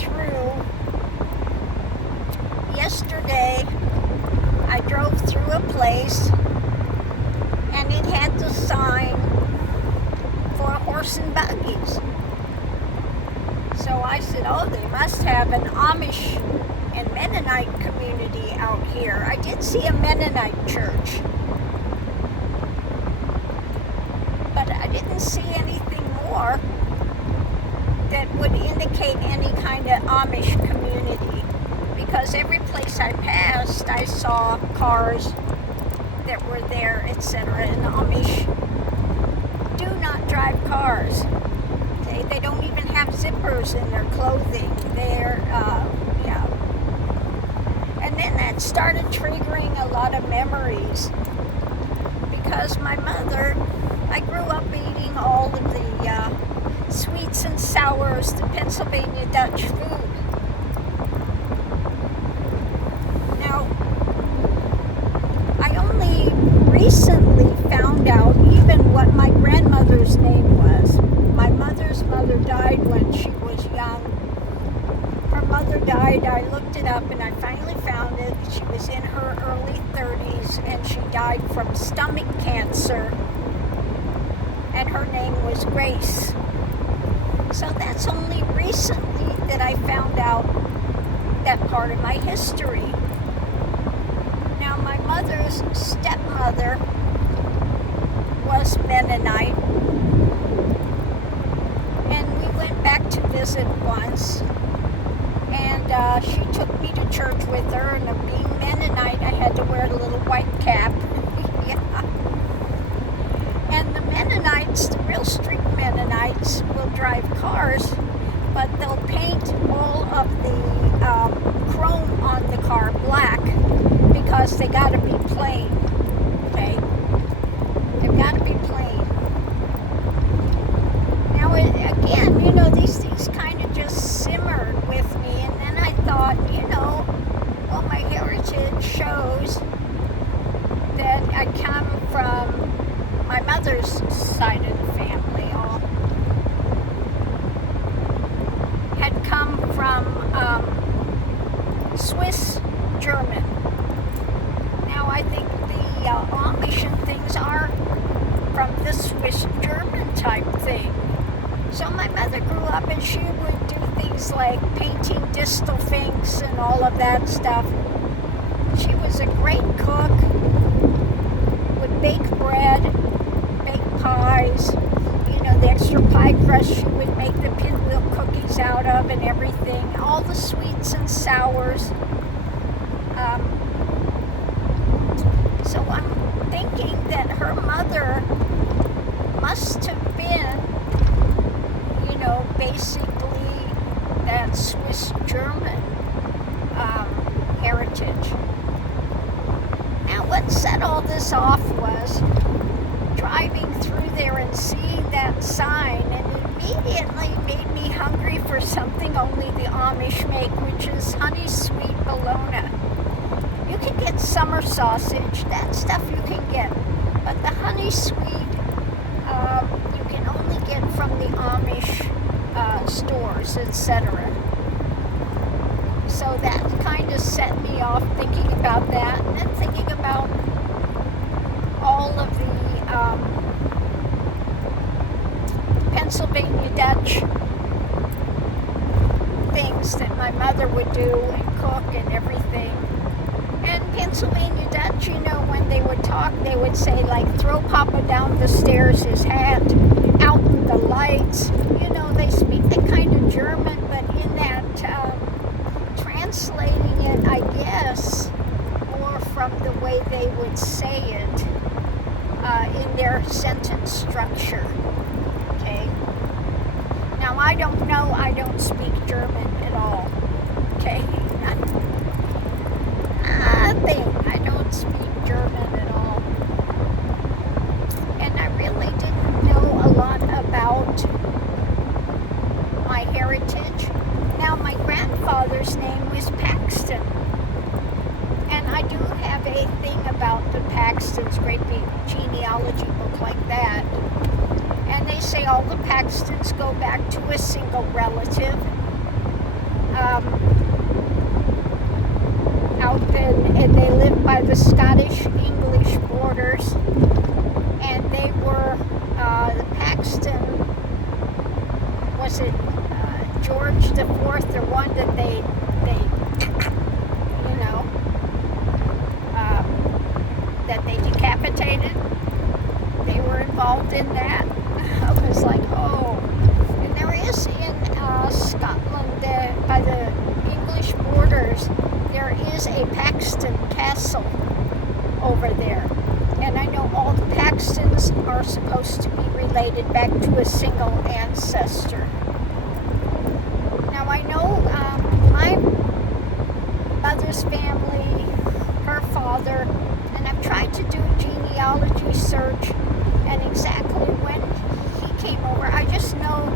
through yesterday. I drove through a place and it had the sign for horse and buggies. So I said, oh, they must have an Amish and Mennonite community out here. I did see a Mennonite church, but I didn't see anything more that would indicate any kind of Amish community, because every place I passed I saw cars that were there, etc. And the Amish do not drive cars. Okay? They don't even have zippers in their clothing. And then that started triggering a lot of memories, because my mother, I grew up eating all of the sweets and sours, the Pennsylvania Dutch food. Now, I only recently found out even what my grandmother's name was. My mother's mother died when she was young. Her mother died, I looked it up, and I finally found it. She was in her early 30s, and she died from stomach cancer, and her name was Grace. So that's only recently that I found out that part of my history. Now, my mother's stepmother was Mennonite, and we went back to visit once, and she took me to church with her, and being Mennonite, I had to wear a little white cap. Yeah. And the Mennonites, the real strict Mennonites, will drive cars, but they'll paint all of the chrome on the car black, because they got to be plain. Okay? They've got to be plain. Now, again, these things kind of just simmered with me, and then I thought, well, my heritage shows that I come from my mother's side of the family, all had come from Swiss German. Now, I think the Amish and things are from the Swiss German type thing. So my mother grew up, and she would do things like painting distelfinks and all of that stuff. She was a great cook, would bake bread, bake pies, the extra pie crust she would make the pinwheel cookies out of and everything, all the sweets and sours. So I'm thinking that her mother must have been, basically that Swiss German heritage. Now, what set all this off was driving through there and seeing that sign, and it immediately made me hungry for something only the Amish make, which is honey sweet bologna. You can get summer sausage, that stuff you can get, but the honey sweet you can only get from the Amish stores, etc. So that kind of set me off thinking about that, and then thinking about all of the Pennsylvania Dutch things that my mother would do and cook and everything. And Pennsylvania Dutch, when they would talk, they would say, like, throw Papa down the stairs, his hat, out in the lights. They speak the kind of German, but in that, translating it, I guess, more from the way they would say it in their sentence structure. Okay? Now, I don't know, I don't speak German at all. Okay? I don't speak German at all. And I really didn't know a lot about my heritage. Now, my grandfather's name was Paxton. And I do have a thing about the Paxtons, great big genealogy book like that. And they say all the Paxtons go back to a single relative. out in, and they lived by the Scottish-English borders, and they were the Paxton, was it George the Fourth, the one that they you know, that they decapitated? They were involved in that. I was like, oh. And there is in Scotland, by the English borders, there is a Paxton Castle over there. And I know all the Paxtons are supposed to be related back to a single ancestor. Now I know my mother's family, her father, and I've tried to do a genealogy search, and exactly when he came over, I just know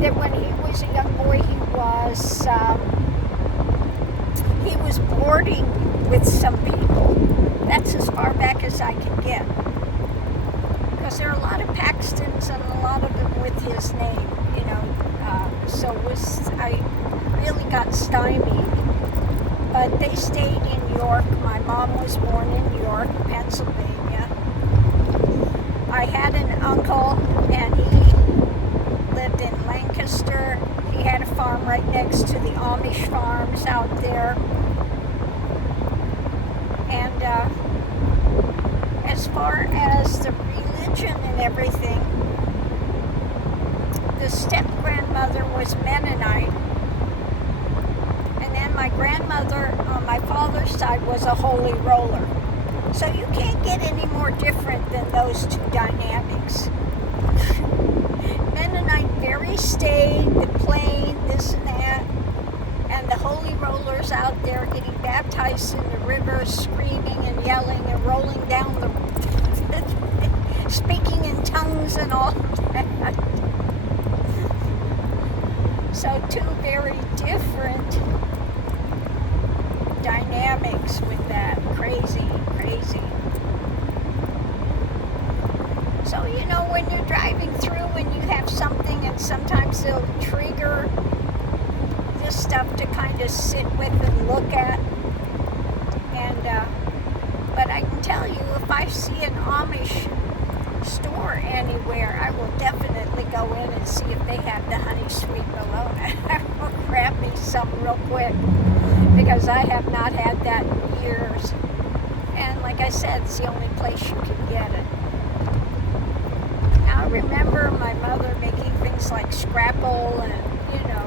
that when he was a young boy, he was boarding with some people. That's as far back as I can get, because there are a lot of Paxtons and a lot of them with his name, you know. I really got stymied. But they stayed in York. My mom was born in York, Pennsylvania. I had an uncle, and he lived in Lancaster. He had a farm right next to the Amish farms out there. And as far as the religion and everything, the step-grandmother was Mennonite. And then my grandmother on my father's side was a holy roller. So you can't get any more different than those two dynamics. Mennonite, very staid, the plain, this and that. And the holy rollers out there getting baptized in the river, screaming and yelling and rolling down the speaking in tongues and all that. So two very different dynamics with that. Crazy. So, you know, when you're driving through and you have something, and sometimes they'll trigger this stuff to kind of sit with and look at. And, but I can tell you, if I see an Amish store anywhere, I will definitely go in and see if they have the honey sweet bologna. I will grab me some real quick, because I have not had that in years. And like I said, it's the only place you can get it. Now I remember my mother making things like scrapple and, you know,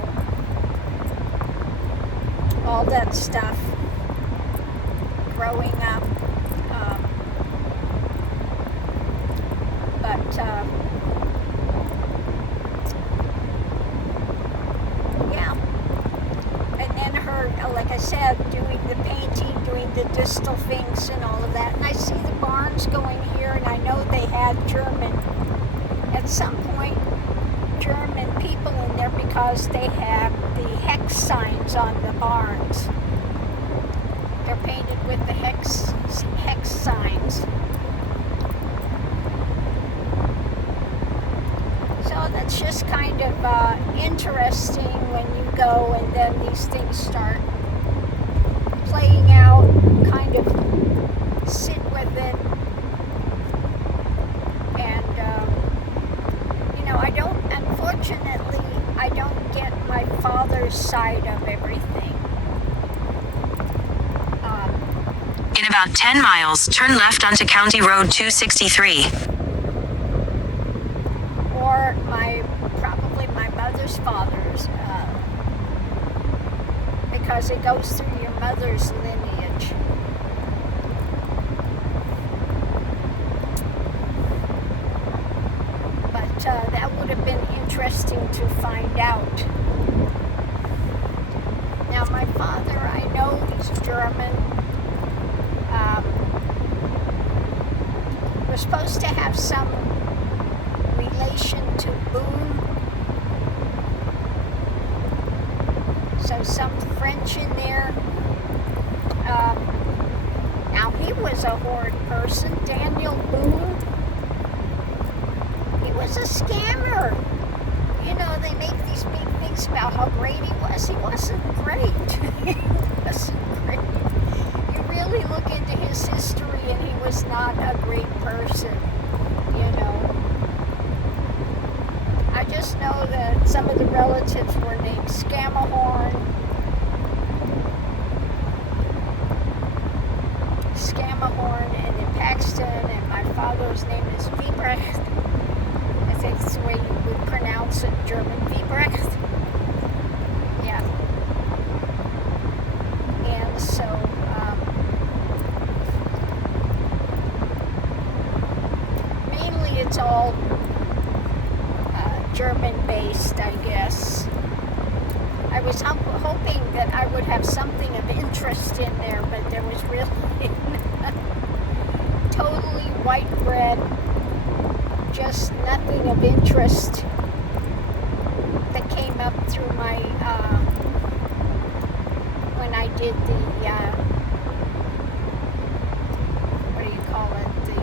all that stuff growing up. Yeah. And then her, like I said, doing the painting, doing the distal things and all of that. And I see the barns going here, and I know they had German, at some point, German people in there, because they have the hex signs on the barns. They're painted with the hex signs. So that's just kind of interesting when you go and then these things start playing out, kind of sit with it. And, you know, unfortunately, I don't get my father's side of everything. In about 10 miles, turn left onto County Road 263. Or probably my mother's father's, because it goes through your mother's lineage. But that would have been interesting to find out. Now my father, I know he's German. We're supposed to have some relation to Boone. So some French in there. Now he was a horrid person, Daniel Boone. He was a scammer. you know, they make these big things about how great he was. He wasn't great. He wasn't great. You really look into his history and he was not a great person, you know. I just know that some of the relatives were named Scamahorn, and in Paxton, and my father's name is Wiebrecht. I think it's the way you would pronounce it, German, Wiebrecht. Yeah. And so, mainly it's all German-based, I guess. I was hoping that I would have something of interest in there, but there was really totally white bread, just nothing of interest that came up through my, when I did the, what do you call it, the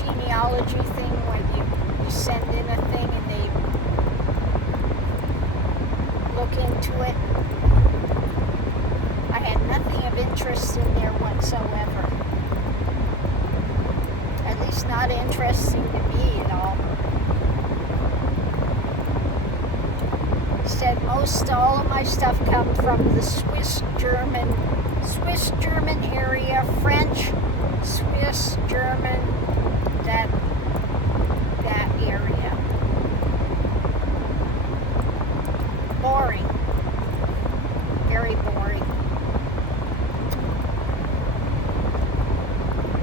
genealogy thing, where you send in a thing and they look into it. I had nothing of interest in there whatsoever. At least not interesting to me at all. Instead, all of my stuff comes from the Swiss-German area, French, Swiss, German, that area. Boring. Very boring.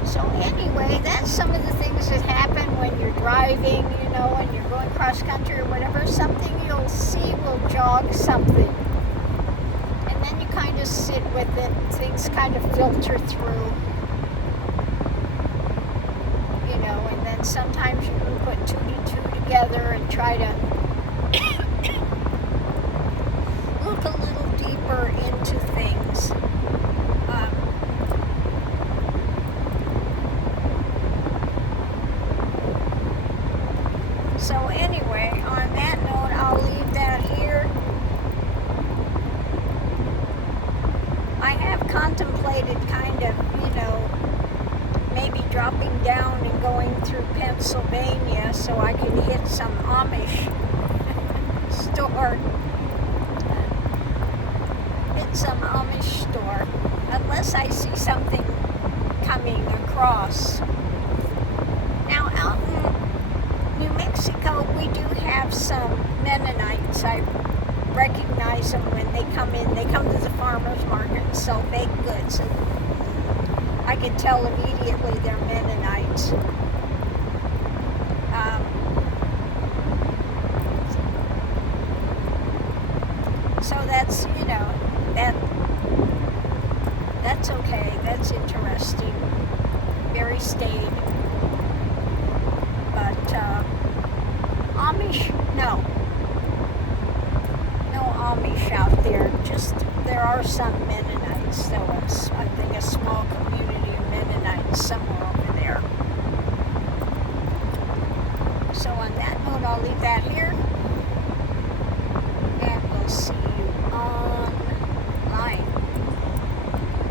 So anyway, that's some of the things that happen when you're driving, you know, when you're going cross country or whatever. Something you'll see will jog something. And then you kind of sit with it. Things kind of filter through. You know, and then sometimes you can put 2 to 2 together and try to look a little deeper into things. So anyway, on that note, I'll leave that here. I have contemplated kind of, you know, maybe dropping down and going through Pennsylvania so I can hit some Amish store. Hit some Amish store. Unless I see something coming across. Now out in New Mexico, we do have some Mennonites. I recognize them when they come in. They come to the farmer's market and sell baked goods. And I can tell immediately they're Mennonites. So that's, you know, that's okay. That's interesting. Very staid. But Amish, no. No Amish out there. Just, there are some Mennonites, though it's, I think, a small community of Mennonites somewhere.